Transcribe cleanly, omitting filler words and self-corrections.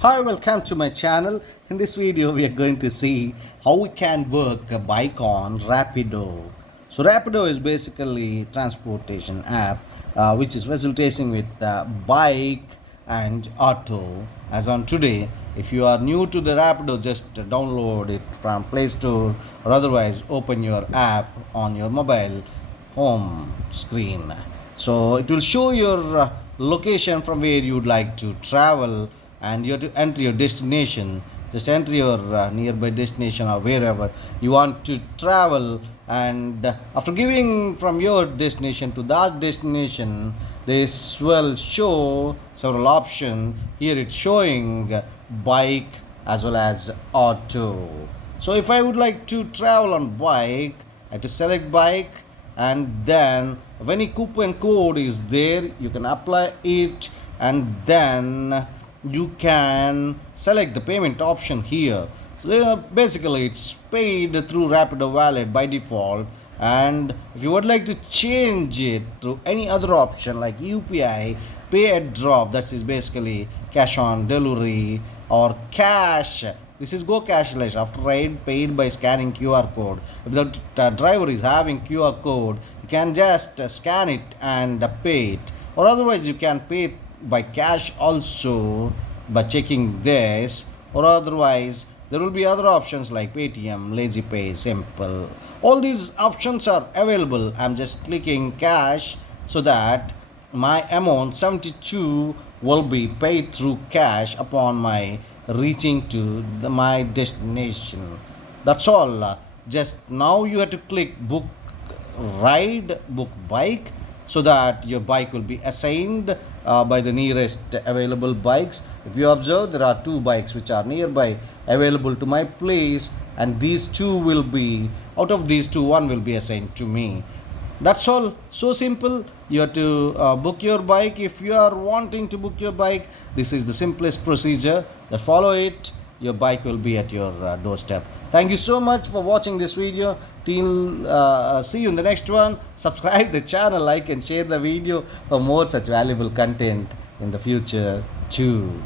Hi, welcome to my channel. In this video, we are going to see how we can work a bike on Rapido. So Rapido is basically transportation app which is facilitating with bike and auto. As on today, if you are new to the Rapido, just download it from Play Store or otherwise open your app on your mobile home screen. So it will show your location from where you would like to travel, and you have to enter your destination. Just enter your nearby destination or wherever you want to travel, and after giving from your destination to that destination, this will show several options. Here it's showing bike as well as auto. So if I would like to travel on bike, I have to select bike, and then when a coupon code is there, you can apply it, and then you can select the payment option here. So basically it's paid through Rapido Wallet by default, and if you would like to change it to any other option like UPI, pay at drop, that is basically cash on delivery, or cash, this is go cashless after ride paid by scanning QR code. If the driver is having QR code, you can just scan it and pay it, or otherwise you can pay by cash also by checking this, or otherwise there will be other options like Paytm, Lazy Pay, Simple. All these options are available. I'm just clicking cash so that my amount 72 will be paid through cash upon my reaching to my destination. That's all. Just now you have to click book ride, book bike, so that your bike will be assigned by the nearest available bikes. If you observe, there are two bikes which are nearby available to my place, and these two will be, out of these two, one will be assigned to me. That's all. So simple. You have to book your bike. If you are wanting to book your bike, this is the simplest procedure. That follow it, your bike will be at your doorstep. Thank you so much for watching this video. Till see you in the next one. Subscribe the channel, like and share the video for more such valuable content in the future too.